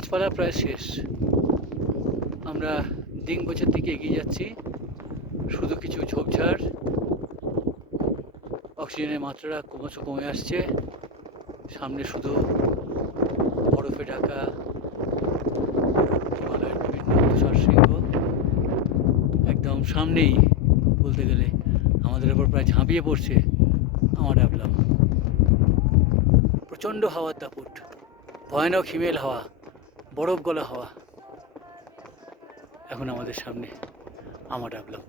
গাছপালা প্রায় শেষ। আমরা ডিঙ্গোচের দিকে এগিয়ে যাচ্ছি। শুধু কিছু ঝোপঝাড়, অক্সিজেনের মাত্রা ক্রমশ কমে আসছে। সামনে শুধু বরফে ঢাকা হিমালয়ের বিভিন্ন তুষার শৃঙ্গ। একদম সামনেই বলতে গেলে আমাদের ওপর প্রায় ঝাঁপিয়ে পড়ছে আমার ডাবলাম। প্রচণ্ড হাওয়ার দাপট, ভয়ানক হিমেল হাওয়া, বরফ গলা হাওয়া এখন আমাদের সামনে আমার ডাবলাম।